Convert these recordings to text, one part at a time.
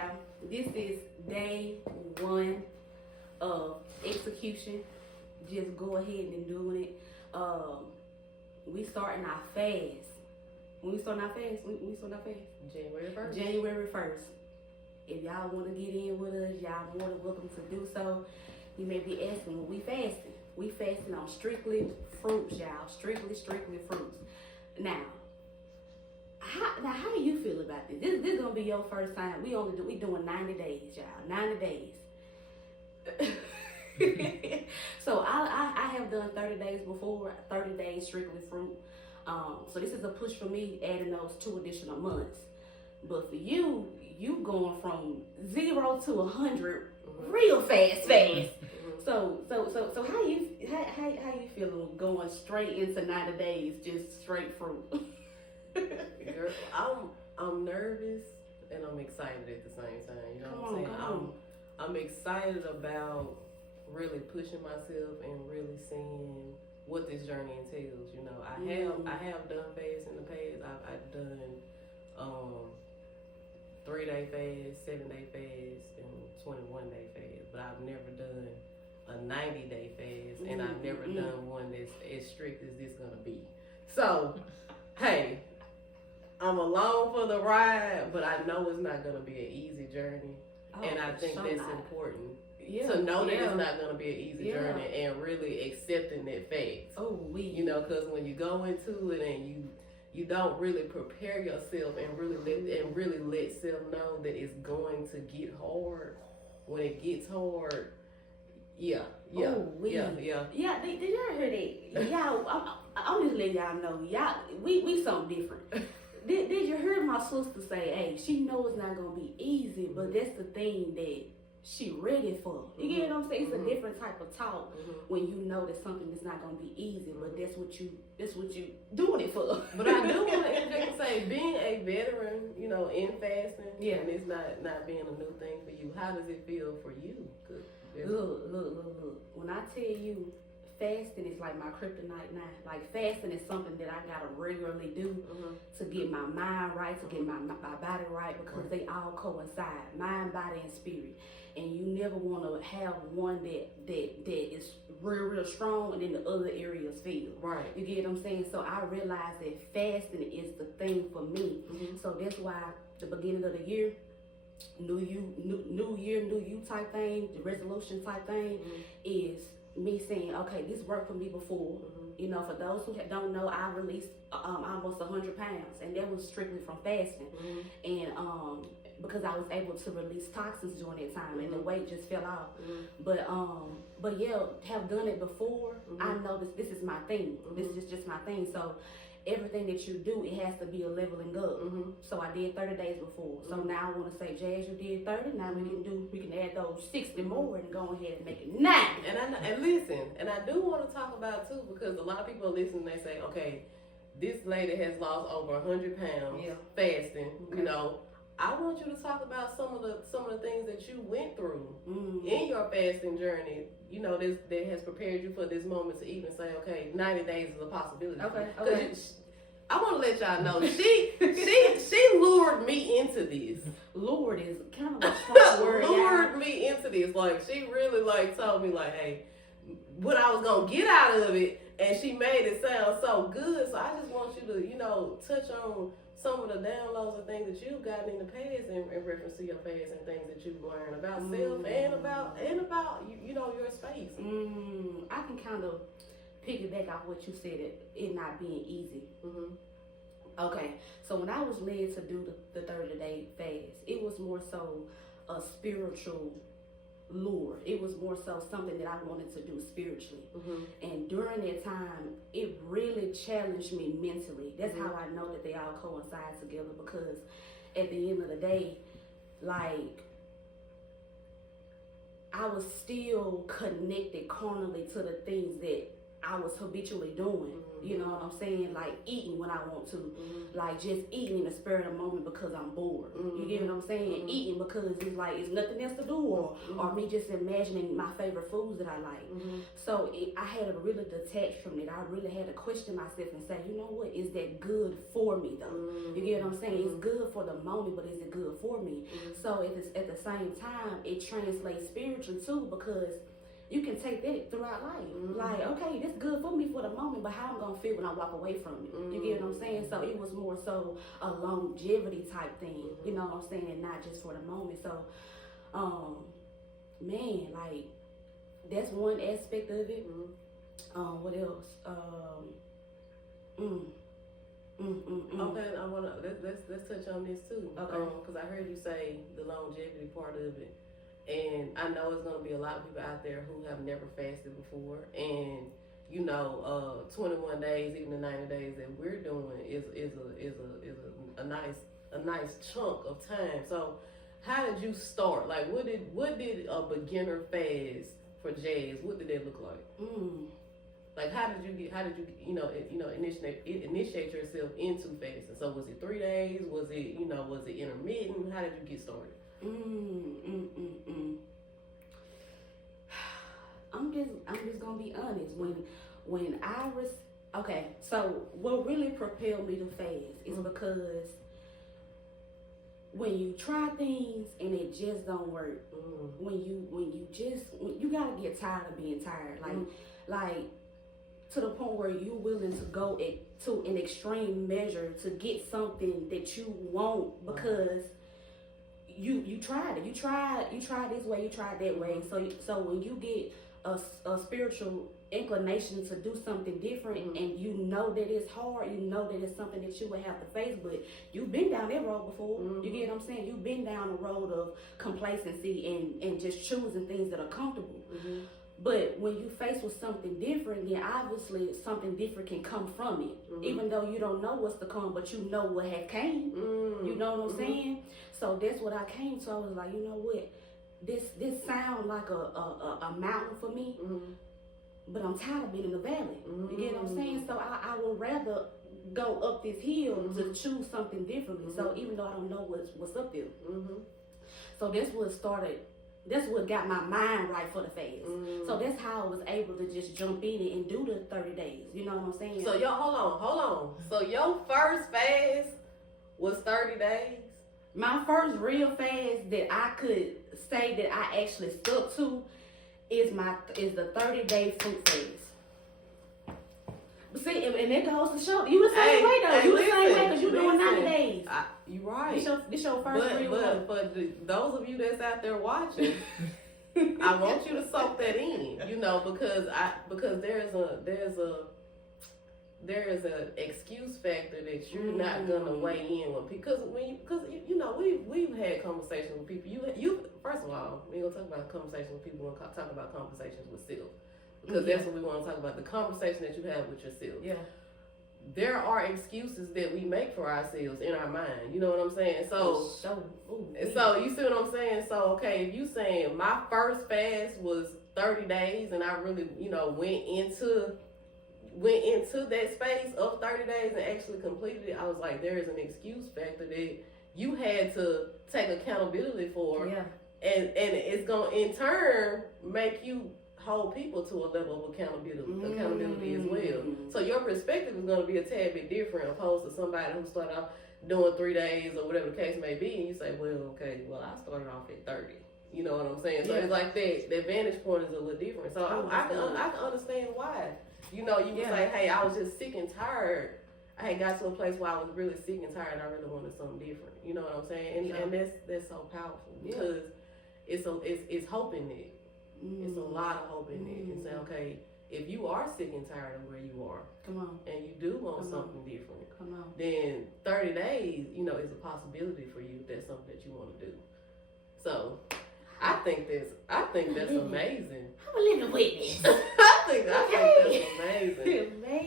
y'all. This is day 1 of execution. Just go ahead and doing it. We starting our fast. When we starting our fast? January 1st. January 1st. If y'all want to get in with us, y'all more than welcome to do so. You may be asking, well, we fasting. We fasting on strictly fruits, y'all. Strictly fruits. Now, how do you feel about this? This is gonna be your first time. We doing 90 days, y'all. 90 days. So I have done 30 days before. 30 days strictly fruit. So this is a push for me, adding those 2 additional months. But for you going from 0 to 100 real fast. So how you feeling going straight into 90 days, just straight fruit? Girl, I'm nervous and I'm excited at the same time. You know what I'm saying? I'm excited about really pushing myself and really seeing what this journey entails. You know, I have done fasts in the past. I've done 3-day fast, 7-day fast, and 21-day fast, but I've never done a 90-day fast, and I've never done one that's as strict as this gonna be. So, hey, I'm along for the ride, but I know it's not gonna be an easy journey, and I think that's important. To know that it's not going to be an easy journey and really accepting that fact. You know, because when you go into it and you don't really prepare yourself and really let self know that it's going to get hard. When it gets hard, Did y'all hear that? Y'all, I'm just letting y'all know, we something different. Did you hear my sister say, hey, she knows it's not going to be easy, but that's the thing that she ready for. You get what I'm saying? It's a different type of talk when you know that something is not gonna be easy, but that's what you doing it for. But I do want to interject and say, being a veteran, you know, in fasting, and it's not being a new thing for you. How does it feel for you? Look. When I tell you, fasting is like my kryptonite now. Like fasting is something that I gotta regularly do to get my mind right, to get my body right, because they all coincide, mind, body, and spirit. And you never want to have one that is real strong and then the other areas fail. Right. You get what I'm saying? So I realized that fasting is the thing for me. So that's why the beginning of the year, new year, new you type thing, the resolution type thing is me saying, okay, this worked for me before. You know, for those who don't know, I released almost 100 pounds, and that was strictly from fasting. And because I was able to release toxins during that time, and the weight just fell off. But yeah, have done it before. I know this is my thing. This is just my thing. So everything that you do, it has to be a leveling up. So I did 30 days before. So now I want to say, Jas, you did 30. Now we can add those 60 more and go ahead and make it 90. And listen, and I do want to talk about too, because a lot of people listen, they say, okay, this lady has lost over 100 pounds fasting. You know, I want you to talk about some of the things that you went through in your fasting journey. You know, that has prepared you for this moment to even say, okay, 90 days is a possibility. Okay. I want to let y'all know she lured me into this. Lured is kind of a strong word. Lured me into this. Like, she really told me hey, what I was gonna get out of it, and she made it sound so good. So I just want you to, touch on some of the downloads and things that you've gotten in the past in reference to your past and things that you've learned about self and about your space. I can kind of piggyback off what you said, it not being easy. Okay, so when I was led to do the 30-day fast, it was more so a spiritual lure. It was more so something that I wanted to do spiritually. And during that time, it really challenged me mentally. That's how I know that they all coincide together, because at the end of the day, I was still connected carnally to the things that I was habitually doing. You know what I'm saying? Like eating when I want to, like just eating in the spur of the moment because I'm bored. You get what I'm saying? Eating because it's like it's nothing else to do, or me just imagining my favorite foods that I like. So I had to really detach from it. I really had to question myself and say, you know what, is that good for me though? You get what I'm saying? It's good for the moment, but is it good for me? So at the same time, it translates spiritually too, because you can take that throughout life. Like, okay, this good for me for the moment, but how I'm gonna feel when I walk away from it. You get what I'm saying? So it was more so a longevity type thing, you know what I'm saying, and not just for the moment. So, man, like that's one aspect of it. What else? Okay, I wanna let's touch on this too. Okay, because I heard you say the longevity part of it. And I know it's gonna be a lot of people out there who have never fasted before, and 21 days, even the 90 days that we're doing is a nice chunk of time. So, how did you start? Like, what did a beginner fast for Jas? What did that look like? Like, how did you initiate yourself into fasting? So, was it 3 days? Was it intermittent? How did you get started? I'm just gonna be honest. When I okay, so what really propelled me to fast is because when you try things and it just don't work, when you gotta get tired of being tired, like to the point where you're willing to go to an extreme measure to get something that you want because you tried it. You tried this way, you tried that way. So when you get a spiritual inclination to do something different, and you know that it's hard, you know that it's something that you would have to face, but you've been down that road before. You get what I'm saying? You've been down the road of complacency and just choosing things that are comfortable. But when you faced with something different, then obviously something different can come from it. Even though you don't know what's to come, but you know what had came. You know what I'm saying? So that's what I came to. I was like, you know what? This sounds like a mountain for me, but I'm tired of being in the valley. You get what I'm saying? So I would rather go up this hill to choose something differently. So even though I don't know what's up there. So that's what got my mind right for the fast. So that's how I was able to just jump in it and do the 30 days. You know what I'm saying? So hold on. So your first fast was 30 days? My first real fast that I could say that I actually stuck to is the 30-day fruit fast. But see, and it goes to show you the same way though. You the same way because you're doing 90 days. You right. This your first real one. But those of you that's out there watching, I want you to soak that in. Because there is a excuse factor that you're not gonna weigh in with, because we've had conversations with people. You first of all, we ain't gonna talk about conversations with people. We're gonna talk about conversations with self, because that's what we want to talk about, the conversation that you have with yourself. Yeah. There are excuses that we make for ourselves in our mind. You know what I'm saying? So you see what I'm saying? So okay, if you saying my first fast was 30 days and I really went into that space of 30 days and actually completed it, I was like, there is an excuse factor that you had to take accountability for. Yeah. And it's going to in turn make you hold people to a level of accountability as well. So your perspective is going to be a tad bit different opposed to somebody who started off doing 3 days or whatever the case may be, and you say, I started off at 30. You know what I'm saying? So it's like the vantage point is a little different. So I can understand why. You would say, hey, I was just sick and tired. I had got to a place where I was really sick and tired and I really wanted something different. You know what I'm saying? And that's so powerful, because it's hope in it. It's a lot of hope in it. And say, okay, if you are sick and tired of where you are, and you do want something different, then 30 days, is a possibility for you if that's something that you want to do. So I think that's amazing. I'm a living witness. I think that's amazing. Man.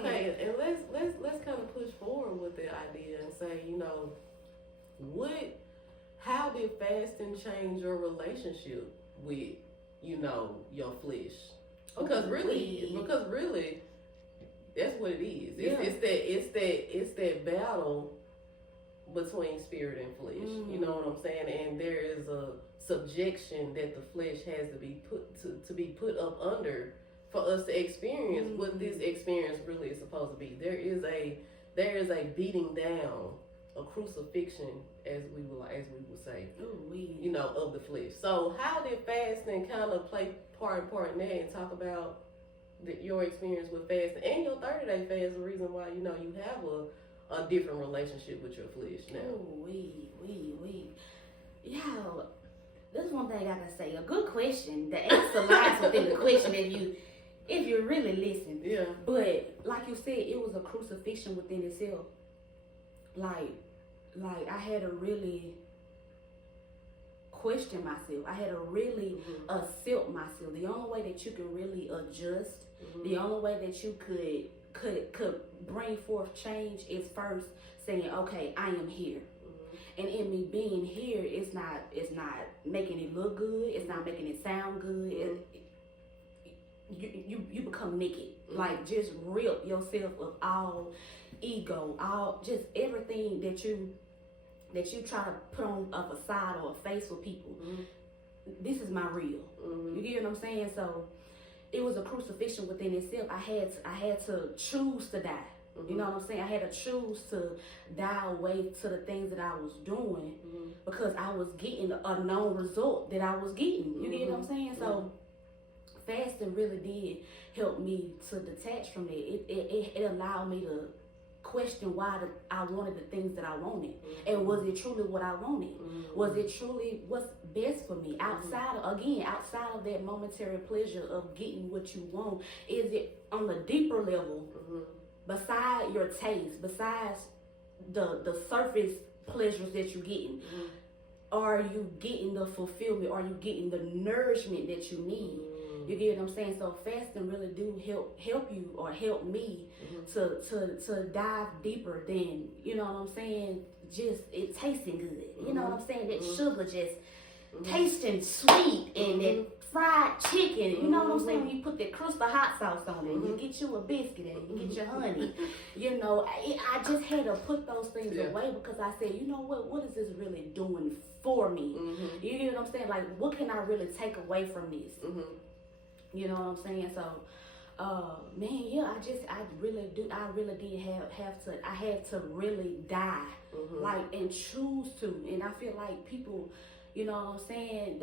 Okay, and let's kind of push forward with the idea and say, how did fasting change your relationship with, your flesh? Because really, that's what it is. It's that battle between spirit and flesh. You know what I'm saying? And there is a subjection that the flesh has to be put up under for us to experience what this experience really is supposed to be. There is a beating down, a crucifixion, as we would say, you know, of the flesh. So how did fasting kind of play part in that, and talk about your experience with fasting and your 30-day fast, the reason why, you know, you have a different relationship with your flesh now? Yeah, this is one thing I can say. A good question. The answer lies within the question if you really listen. Yeah. But like you said, it was a crucifixion within itself. Like I had to really question myself. I had to really accept myself. The only way that you can really adjust, the only way that you could bring forth change is first saying, okay, I am here. And in me being here, it's not making it look good. It's not making it sound good. You become naked. Like, just rip yourself of all ego, all just everything that you try to put on a facade or a face for people. This is my real. You get what I'm saying? So it was a crucifixion within itself. I had to choose to die. You know what I'm saying? I had to choose to die away to the things that I was doing because I was getting a known result that I was getting. You get what I'm saying? So fasting really did help me to detach from that. It allowed me to question why I wanted the things that I wanted. And was it truly what I wanted? Was it truly what's best for me? Outside of that momentary pleasure of getting what you want, is it on the deeper level, beside your taste, besides the surface pleasures that you're getting? Are you getting the fulfillment? Are you getting the nourishment that you need? You get what I'm saying? So fasting really do help you, or help me to dive deeper than, you know what I'm saying, just it tasting good. You know what I'm saying? That sugar just tasting sweet, and that fried chicken. You know what I'm saying? When you put that crystal hot sauce on it, you get you a biscuit and you get your honey. You know, I just had to put those things away because I said, you know what is this really doing for me? You get what I'm saying? Like, what can I really take away from this? You know what I'm saying? So, man, yeah, I really did I had to really die, like, and choose to. And I feel like people, you know what I'm saying,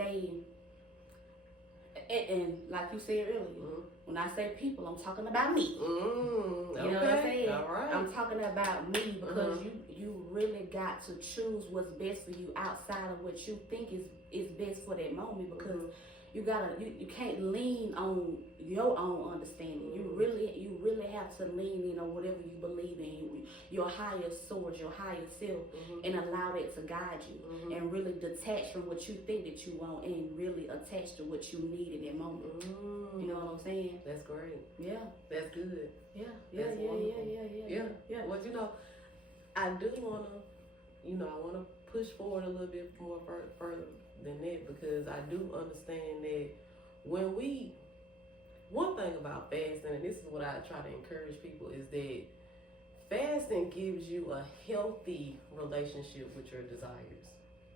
and like you said earlier, when I say people, I'm talking about me. You know what I'm saying? All right. I'm talking about me because you really got to choose what's best for you outside of what you think is best for that moment, because you can't lean on your own understanding. You really have to lean in on whatever you believe in, your higher source, your higher self, and allow that to guide you, and really detach from what you think that you want, and really attach to what you need in that moment. You know what I'm saying? That's great. Yeah. That's good. Yeah. Well, you know, I do wanna push forward a little bit more further than that, because I do understand that one thing about fasting, and this is what I try to encourage people, is that fasting gives you a healthy relationship with your desires,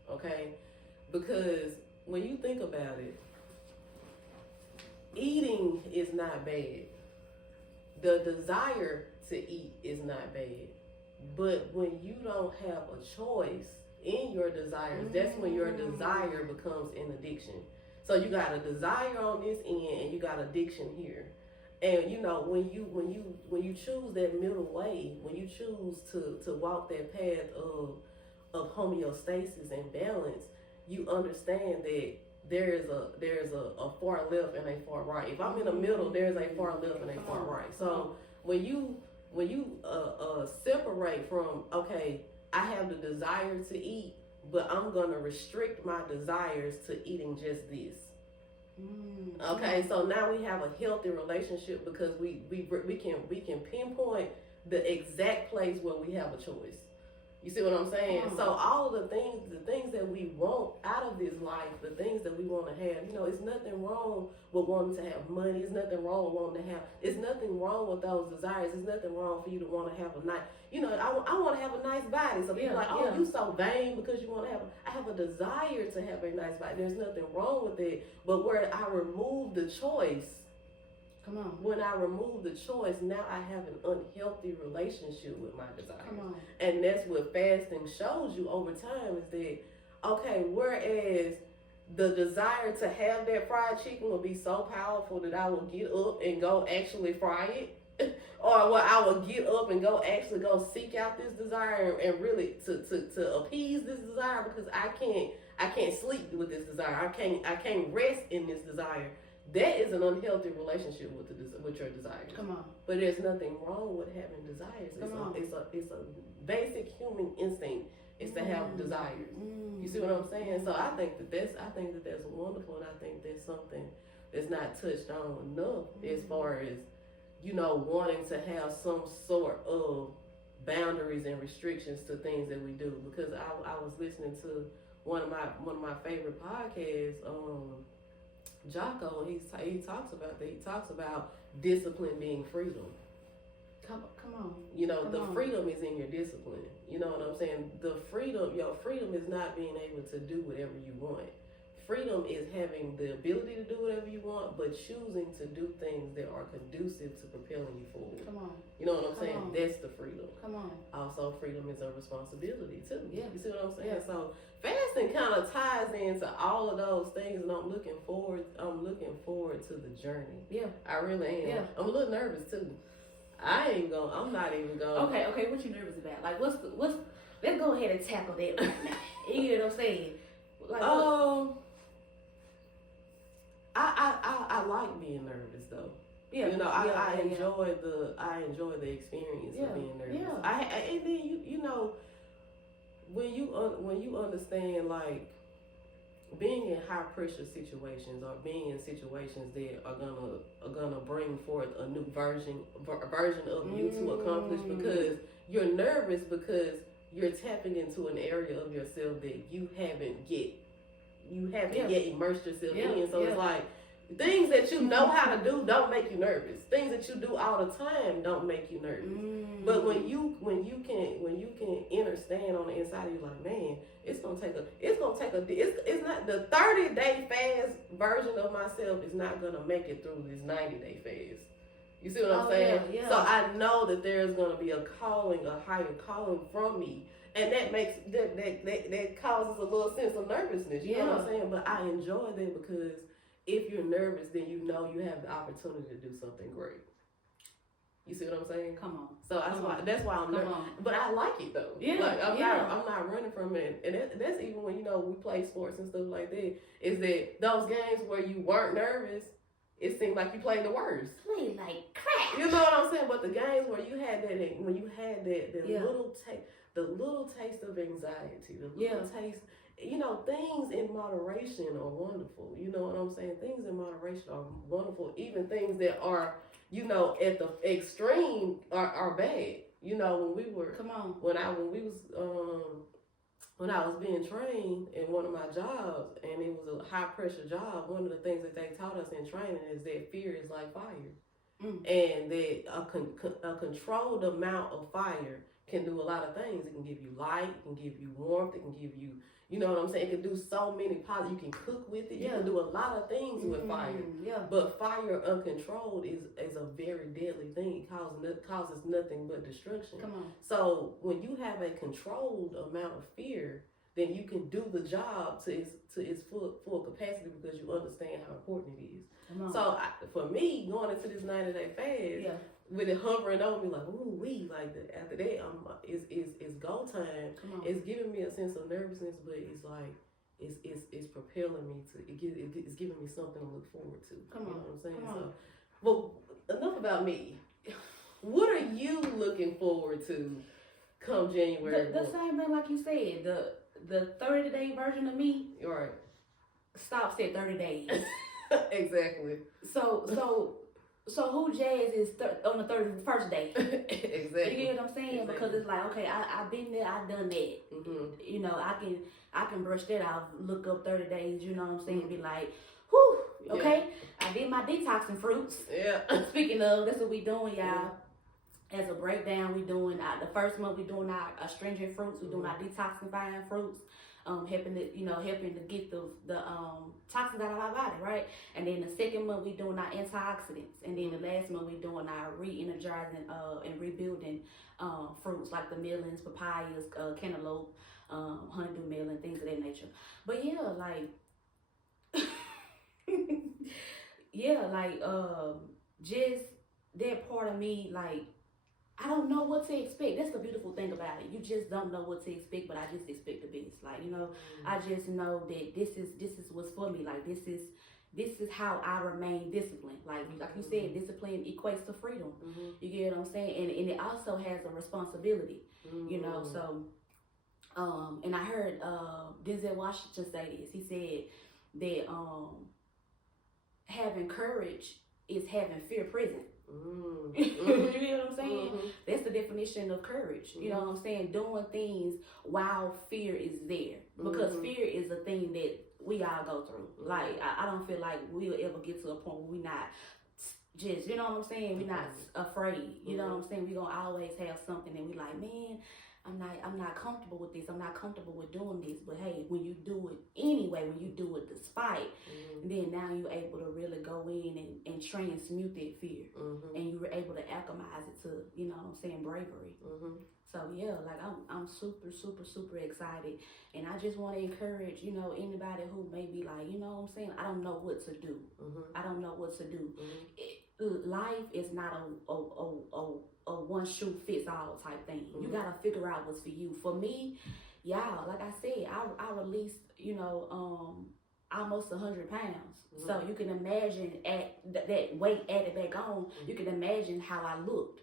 okay? Because when you think about it, eating is not bad. The desire to eat is not bad. But when you don't have a choice in your desires, that's when your desire becomes an addiction. So you got a desire on this end, and you got addiction here. And you know, when you choose that middle way, when you choose to walk that path of homeostasis and balance, you understand that there's a far left and a far right. If I'm in the middle, there's a far left and a far right. So when you separate from, okay, I have the desire to eat, but I'm gonna restrict my desires to eating just this. Okay, so now we have a healthy relationship, because we can pinpoint the exact place where we have a choice. You see what I'm saying? So all of the things that we want out of this life, the things that we want to have. You know, it's nothing wrong with wanting to have money. It's nothing wrong with wanting to have. It's nothing wrong with those desires. It's nothing wrong for you to want to have a nice. You know, I want to have a nice body. So people are like, oh, you so vain because you want to have. I have a desire to have a nice body. There's nothing wrong with it. But where I remove the choice. Come on. When I remove the choice, now I have an unhealthy relationship with my desires. Come on. And that's what fasting shows you over time is that, okay, whereas the desire to have that fried chicken will be so powerful that I will get up and go actually fry it, or I will get up and go seek out this desire and really to appease this desire because I can't sleep with this desire. I can't rest in this desire. That is an unhealthy relationship with your desires. Come on. But there's nothing wrong with having desires. It's a basic human instinct is to have desires. You see what I'm saying? So I think that that's wonderful, and I think that's something that's not touched on enough as far as, you know, wanting to have some sort of boundaries and restrictions to things that we do. Because I was listening to one of my favorite podcasts, Jocko, he talks about that. He talks about discipline being freedom. Come on. You know, freedom is in your discipline. You know what I'm saying? Your freedom is not being able to do whatever you want. Freedom is having the ability to do whatever you want, but choosing to do things that are conducive to propelling you forward. Come on. You know what I'm saying? That's the freedom. Come on. Also, freedom is a responsibility too. Yeah. You see what I'm saying? Yeah. So fasting kind of ties into all of those things, and I'm looking forward to the journey. Yeah. I really am. Yeah. I'm a little nervous too. I'm not even going. Okay, what you nervous about? Like, what's let's go ahead and tackle that right now. You know what I'm saying? Like, I like being nervous though. Yeah. You know, I enjoy the experience of being nervous. Yeah. And then you know, when you understand, like, being in high pressure situations or being in situations that are gonna bring forth a new version of you to accomplish, because you're nervous because you're tapping into an area of yourself that you haven't yet immersed yourself in. So it's like things that you know how to do don't make you nervous. Things that you do all the time don't make you nervous. But when you can understand on the inside of you, like, man, it's not the 30-day fast version of myself is not gonna make it through this 90-day fast. You see what I'm saying? Yeah. So I know that there's gonna be a higher calling from me. And that makes that causes a little sense of nervousness. You know what I'm saying? But I enjoy that because if you're nervous, then you know you have the opportunity to do something great. You see what I'm saying? Come on. So that's why I'm nervous. But I like it though. Yeah. Like I'm not running from it. And that's even when, you know, we play sports and stuff like that. Is that those games where you weren't nervous, it seemed like you played the worst. Played like crap. You know what I'm saying? But the games where you had the little taste of anxiety, the little taste, you know, things in moderation are wonderful. You know what I'm saying? Things in moderation are wonderful. Even things that are, you know, at the extreme are bad. You know, when I was being trained in one of my jobs, and it was a high pressure job, one of the things that they taught us in training is that fear is like fire. And that a controlled amount of fire can do a lot of things. It can give you light, it can give you warmth, it can give you, you know what I'm saying? It can do so many positive. You can cook with it. You can do a lot of things with fire. But fire uncontrolled is a very deadly thing. It causes nothing but destruction. Come on. So when you have a controlled amount of fear, then you can do the job to its full capacity because you understand how important it is. So for me, going into this 90-day fast, with it hovering over me like, ooh wee, like after that, it's go time. It's giving me a sense of nervousness, but it's like it's propelling me to it's giving me something to look forward to. You know what I'm saying? So, well, enough about me. What are you looking forward to come January? The same thing, like you said, the 30-day version of me, right, stops at 30 days. Exactly. So So who Jas is on the 31st day? Exactly. You get what I'm saying? Exactly. Because it's like, okay, I've been there, I've done that. You know, I can brush that off, look up 30 days, you know what I'm saying? Be like, whew, okay, I did my detoxing fruits. Yeah. Speaking of, that's what we doing, y'all. As a breakdown, we doing the first month we doing our astringent fruits, we doing our detoxifying fruits, helping to get the toxins out of our body, right? And then the second month we doing our antioxidants, and then the last month we doing our re-energizing and rebuilding fruits like the melons, papayas, cantaloupe, honeydew melon, things of that nature. But yeah, like just that part of me, like, I don't know what to expect. That's the beautiful thing about it. You just don't know what to expect, but I just expect the best. Like, you know, I just know that this is what's for me. Like, this is how I remain disciplined. Like you said, discipline equates to freedom. You get what I'm saying? And it also has a responsibility. You know, so and I heard Denzel Washington say this. He said that having courage is having fear present. You know what I'm saying? That's the definition of courage. You know what I'm saying? Doing things while fear is there, because fear is a thing that we all go through. Like I don't feel like we'll ever get to a point where we're not just, you know what I'm saying, we're not afraid. You know what I'm saying? We're gonna always have something and we like, man, I'm not comfortable with this. I'm not comfortable with doing this. But hey, when you do it anyway, when you do it despite, then now you're able to really go in and transmute that fear. And you're able to alchemize it to, you know what I'm saying, bravery. So yeah, like I'm super, super, super excited. And I just want to encourage, you know, anybody who may be like, you know what I'm saying, I don't know what to do. I don't know what to do. Life is not a one shoe fits all type thing. You gotta figure out what's for you. For me, y'all, like I said, I released, you know, almost 100 pounds. So you can imagine at that weight added back on, you can imagine how I looked.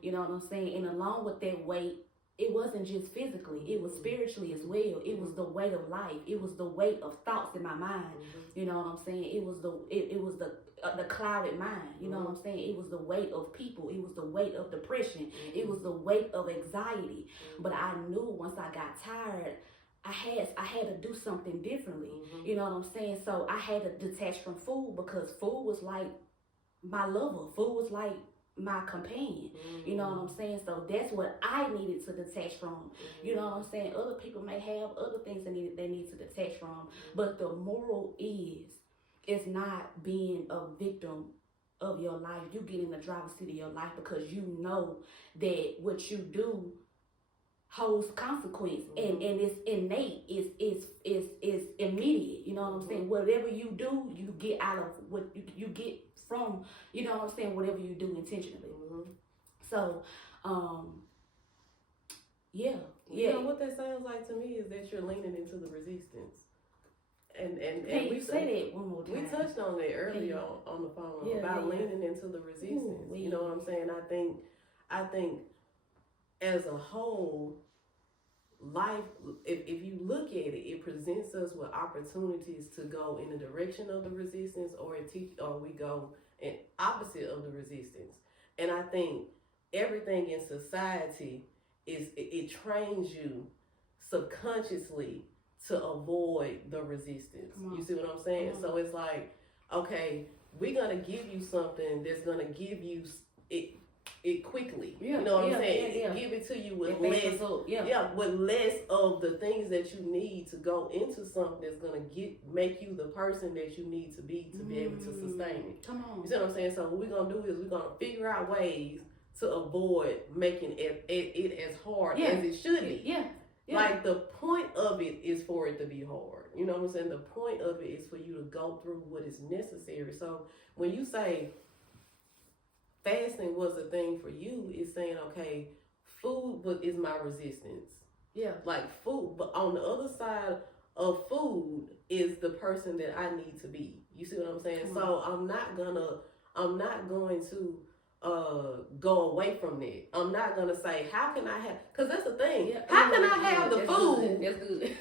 You know what I'm saying? And along with that weight, it wasn't just physically, it was spiritually as well. It was the weight of life. It was the weight of thoughts in my mind. You know what I'm saying? It was the clouded mind. You know what I'm saying? It was the weight of people. It was the weight of depression. It was the weight of anxiety. But I knew once I got tired, I had to do something differently. You know what I'm saying? So I had to detach from food, because food was like my lover. Food was like my companion. You know what I'm saying? So that's what I needed to detach from. You know what I'm saying? Other people may have other things they need to detach from. But the moral is not being a victim of your life. You get in the driver's seat of your life because you know that what you do holds consequence, and it's innate, is immediate. You know what I'm saying? Whatever you do, you get out of what you get from, you know what I'm saying, whatever you do intentionally. So yeah. You know what that sounds like to me is that you're leaning into the resistance. And can you say that one more time? We touched on that earlier on the phone about leaning into the resistance. You know what I'm saying? I think as a whole, life, if you look at it, it presents us with opportunities to go in the direction of the resistance, or we go in opposite of the resistance. And I think everything in society it trains you subconsciously to avoid the resistance. You see what I'm saying? So it's like, okay, we're gonna give you something that's gonna give you it quickly. You know what I'm saying? Give it to you with less of the things that you need to go into something that's gonna make you the person that you need to be able to sustain it. Come on. You see what I'm saying? So what we're gonna do is we're gonna figure out ways to avoid making it as hard as it should be. Like the point of it is for it to be hard. You know what I'm saying? The point of it is for you to go through what is necessary. So when you say fasting was a thing for you, it's saying, okay, food is my resistance. Like food, but on the other side of food is the person that I need to be. You see what I'm saying? So I'm not going to go away from that. I'm not gonna say, how can I have, because that's the thing, how can I have the food? That's good.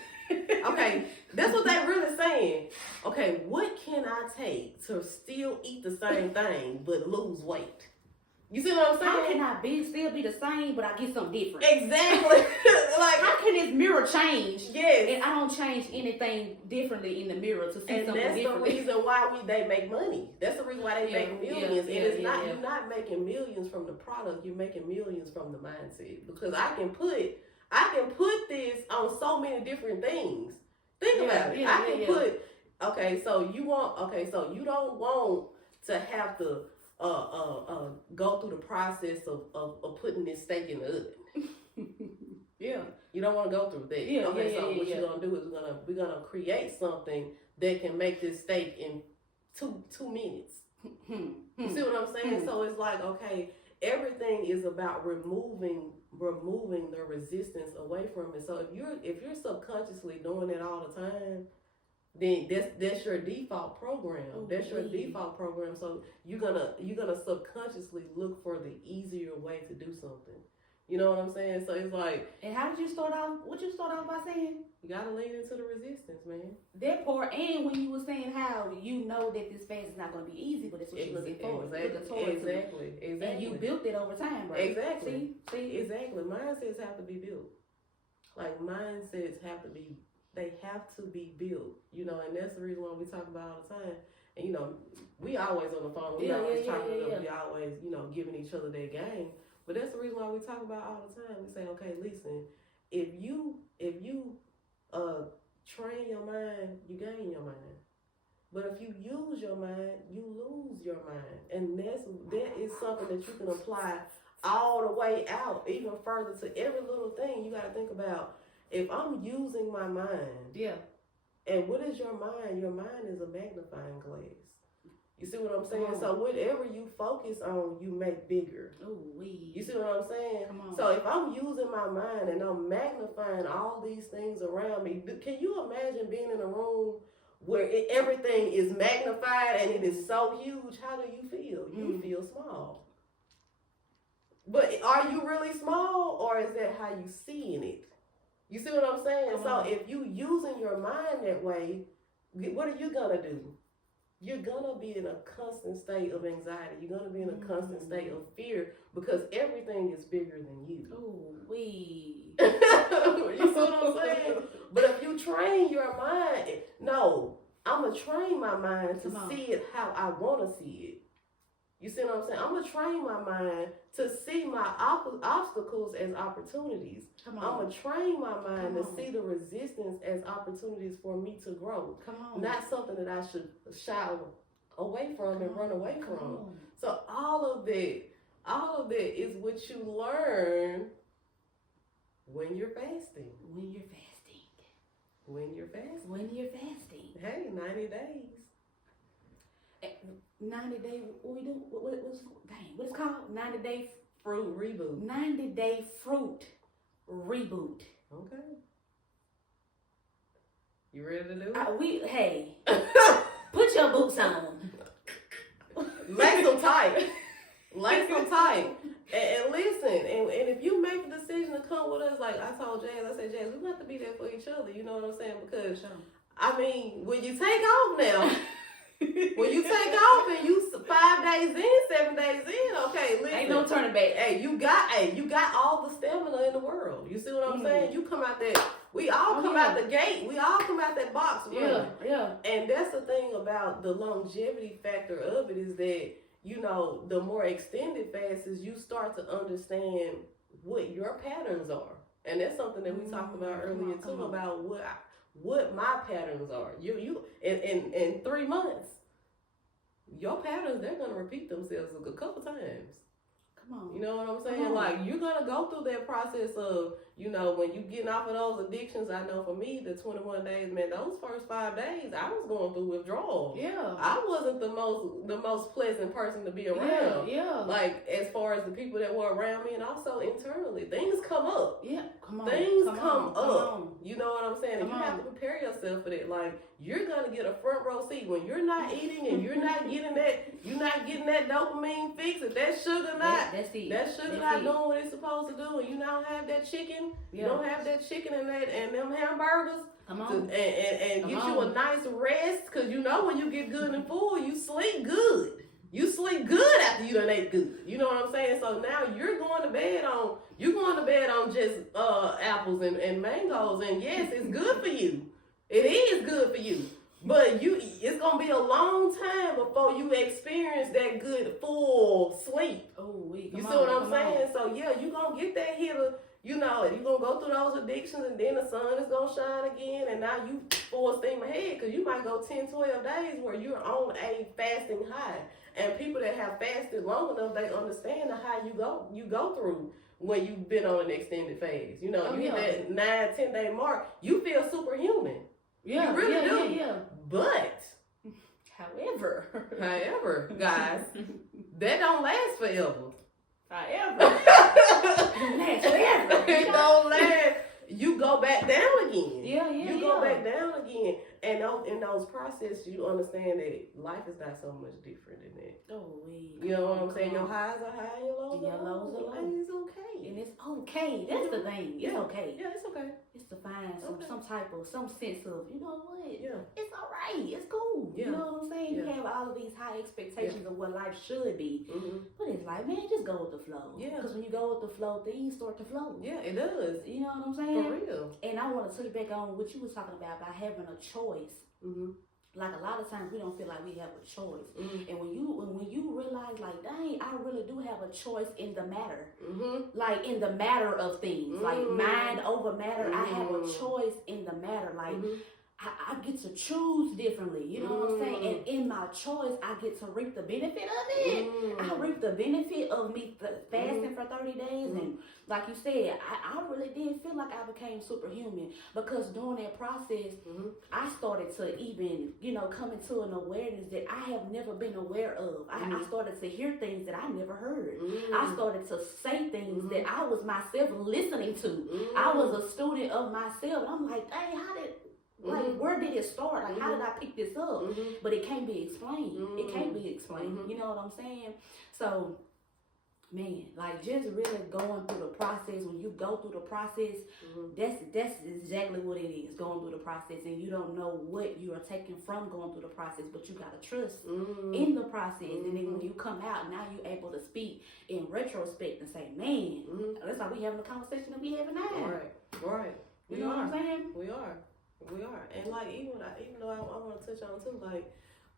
Okay, that's what they really saying. saying, okay, what can I take to still eat the same thing but lose weight? You see what I'm saying? How can I still be the same, but I get something different? Exactly. Like, how can this mirror change? Yes. And I don't change anything differently in the mirror to see something different. And that's the reason why they make money. That's the reason why they make millions. You're not making millions from the product. You're making millions from the mindset. Because I can put this on so many different things. Think about it. I can put. So you don't want to have to go through the process of putting this steak in the oven. Yeah. You don't want to go through that. What you're gonna do is we're gonna create something that can make this steak in two minutes. You see what I'm saying? So it's like, okay, everything is about removing the resistance away from it. So if you're subconsciously doing it all the time, then that's your default program. That's your default program. So you're gonna subconsciously look for the easier way to do something. You know what I'm saying? So it's like. And how did you start off? What you start off by saying? You gotta lean into the resistance, man. That part, and when you were saying how you know that this fast is not gonna be easy, but it's what you're looking for. Exactly. And you built it over time, right? Exactly. See? Exactly. Mindsets have to be built. Like mindsets have to be. They have to be built, you know, and that's the reason why we talk about all the time. And, you know, we always on the phone. We always talking to them. We always, you know, giving each other their game. But that's the reason why we talk about all the time. We say, okay, listen, if you train your mind, you gain your mind. But if you use your mind, you lose your mind. And that is something that you can apply all the way out, even further to every little thing. You got to think about, if I'm using my mind, and what is your mind? Your mind is a magnifying glass. You see what I'm saying? So whatever you focus on, you make bigger. You see what I'm saying? So if I'm using my mind and I'm magnifying all these things around me, can you imagine being in a room where everything is magnified and it is so huge? How do you feel? You feel small. But are you really small, or is that how you seeing it? You see what I'm saying? So if you using your mind that way, what are you gonna do? You're gonna be in a constant state of anxiety. You're gonna be in a constant state of fear because everything is bigger than you. You see what I'm saying? But if you train your mind, I'm gonna train my mind to see it how I wanna see it. You see what I'm saying? I'm gonna train my mind to see my obstacles as opportunities. I'm gonna train my mind to see the resistance as opportunities for me to grow. Not something that I should shy away from and run away from. So all of that is what you learn when you're fasting. Hey, 90 days. 90 day, what we do? What it's called? 90 day fruit reboot. 90 day fruit reboot. Okay. You ready to do it? Hey, put your boots on. Lace them tight. And listen, and if you make the decision to come with us, like I told Jazz, I said, Jazz, we have to be there for each other. You know what I'm saying? Because I mean, when you take off now. When you take off and you 5 days in, 7 days in, okay, listen. Ain't no turning back. Hey, you got all the stamina in the world. You see what I'm saying? You come out that, we all come out the gate. We all come out that box. Yeah. And that's the thing about the longevity factor of it is that, you know, the more extended fasts is you start to understand what your patterns are. And that's something that we talked about earlier too, about what my patterns are. You in 3 months, your patterns, they're gonna repeat themselves a couple times. You know what I'm saying? Like, you're gonna go through that process of, you know, when you getting off of those addictions. I know for me, the 21 days, man, those first 5 days, I was going through withdrawals. I wasn't the most pleasant person to be around. Like, as far as the people that were around me, and also internally, things come up. Things come up. You know what I'm saying? And you have to prepare yourself for that. Like, you're gonna get a front row seat when you're not eating and you're not getting that dopamine fix. If that sugar not doing what it's supposed to do, and you don't have that chicken, chicken. You don't have that chicken and them hamburgers. Come on. And get you a nice rest, because you know when you get good and full, you sleep good. You sleep good after you done ate good. You know what I'm saying? So now you're going to bed on just apples and mangoes, and yes, it's good for you. It is good for you. But it's gonna be a long time before you experience that good full sleep. Oh, you see what I'm saying? So yeah, you gonna get that hitter. You know, you're going to go through those addictions, and then the sun is going to shine again, and now you full steam ahead, because you might go 10, 12 days where you're on a fasting high. And people that have fasted long enough, they understand the high you go through when you've been on an extended fast. You know, you hit that 9, 10-day mark, you feel superhuman. Yeah, you really do. Yeah. But, however, guys, that don't last forever. It don't last. You go back down again. You go back down again. And in those processes, you understand that life is not so much different than that. You know what I'm saying? Your highs are high, your lows are low. And it's okay. And it's okay. That's the thing. It's okay. Yeah, it's okay. It's to find some sense of, you know what? Yeah. It's all right. It's cool. Yeah. You know what I'm saying? Yeah. You have all of these high expectations of what life should be. Mm-hmm. But it's like, man, just go with the flow. Yeah. Because when you go with the flow, things start to flow. Yeah, it does. You know what I'm saying? For real. And I want to touch back on what you was talking about having a choice. Mm-hmm. Like a lot of times we don't feel like we have a choice. Mm-hmm. And when you realize, like, dang, I really do have a choice in the matter. Mm-hmm. Like in the matter of things. Mm-hmm. Like mind over matter. Mm-hmm. I have a choice in the matter. Like I get to choose differently. You know what I'm saying? And in my choice, I get to reap the benefit of it. I reap the benefit of me fasting for 30 days. And like you said, I really did feel like I became superhuman, because during that process, I started to even, come into an awareness that I have never been aware of. I started to hear things that I never heard. I started to say things that I was myself listening to. I was a student of myself. And I'm like, dang, where did it start? Like, how did I pick this up? But it can't be explained. It can't be explained. You know what I'm saying? So, man, like, just really going through the process. When you go through the process, that's exactly what it is, going through the process. And you don't know what you are taking from going through the process, but you got to trust in the process. And then when you come out, now you're able to speak in retrospect and say, man, that's like we having the conversation that we having now. Right. You know what I'm saying? We are. And like, even though I want to touch on too, like,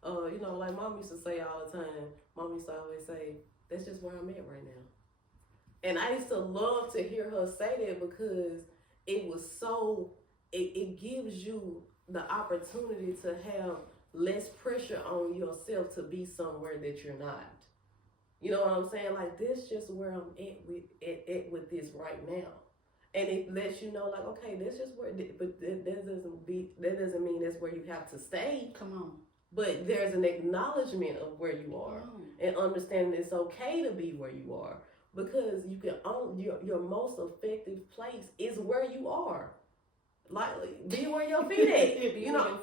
like Mom used to say all the time, Mom used to always say, that's just where I'm at right now. And I used to love to hear her say that, because it was so, it gives you the opportunity to have less pressure on yourself to be somewhere that you're not. You know what I'm saying? Like, this just where I'm at with this right now. And it lets you know, like, okay, that's just where, but that doesn't mean that's where you have to stay. Come on. But there's an acknowledgement of where you are, and understanding it's okay to be where you are, because you can your most effective place is where you are. Like, be where your feet at.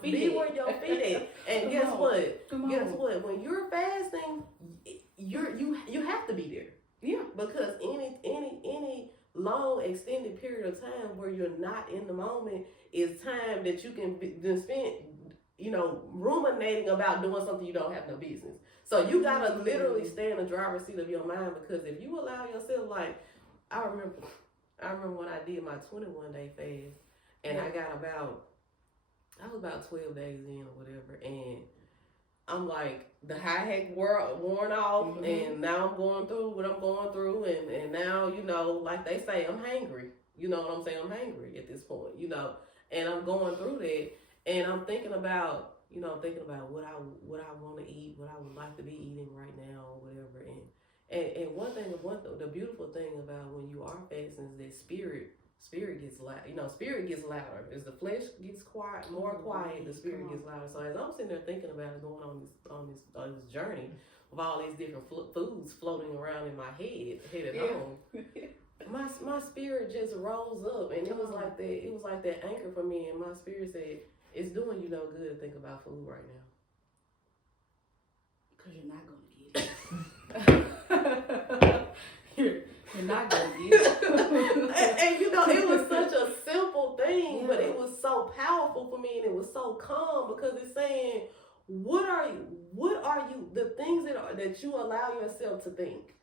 Be where your feet at. And guess what? Guess what? When you're fasting, you have to be there. Yeah. Because any long extended period of time where you're not in the moment is time that you can spend, ruminating about doing something you don't have no business. So you gotta literally stay in the driver's seat of your mind, because if you allow yourself, like, I remember when I did my 21-day fast, and I was about 12 days in or whatever, and I'm like, the high had worn off, and now I'm going through what I'm going through, and now, like they say, I'm hangry. You know what I'm saying? I'm hangry at this point, and I'm going through that, and I'm thinking about, what I want to eat, what I would like to be eating right now or whatever, and the beautiful thing about when you are fasting is that spirit gets loud. Spirit gets louder. As the flesh gets more quiet, the spirit gets louder. So as I'm sitting there thinking about it, going on this journey of all these different foods floating around in my head at home, my spirit just rose up, and it was like that. It was like that anchor for me, and my spirit said, "It's doing you no good to think about food right now, because you're not gonna get it." Not gonna get. and you know, it was such a simple thing, but it was so powerful for me, and it was so calm because it's saying, what are you, the things that you allow yourself to think,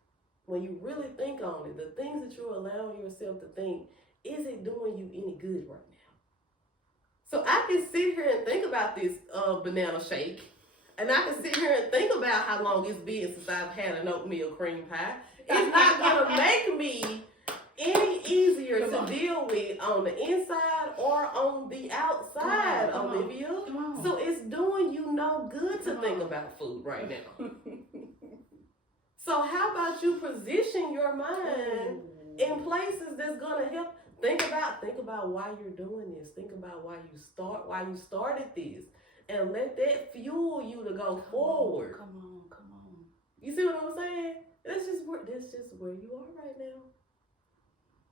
when you really think on it, the things that you're allowing yourself to think, is it doing you any good right now? So I can sit here and think about this banana shake, and I can sit here and think about how long it's been since I've had an oatmeal cream pie. It's not gonna make me any easier to deal with on the inside or on the outside, Olivia. So it's doing you no good to think about food right now. So how about you position your mind in places that's gonna help? Think about why you're doing this. Think about why you started this, and let that fuel you to go forward. Come on. You see what I'm saying? That's just where you are right now.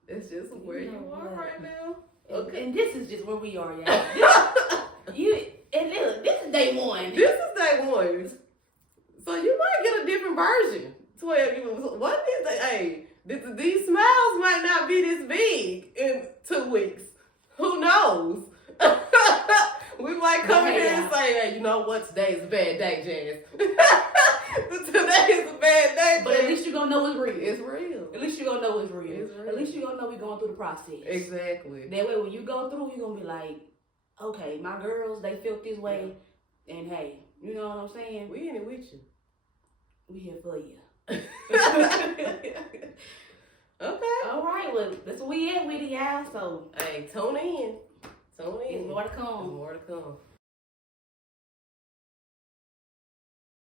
It's just where you are right now. Okay. And this is just where we are, y'all. This is day one. This is day one. So you might get a different version. 12 years. What is that? Hey, these smiles might not be this big in 2 weeks. Who knows? We might come here and say, hey, you know what? Today's a bad day, Jas. Today is a bad day. But at least you're going to know it's real. It's real. At least you're going to know it's real. At least you're going to know we're going through the process. Exactly. That way when you go through, you're going to be like, okay, my girls, they felt this way. Yeah. And hey, you know what I'm saying? We in it with you. We here for you. Okay. All right. Well, that's what we at with it, y'all. So, hey, tune in. There's more to come. There's more to come.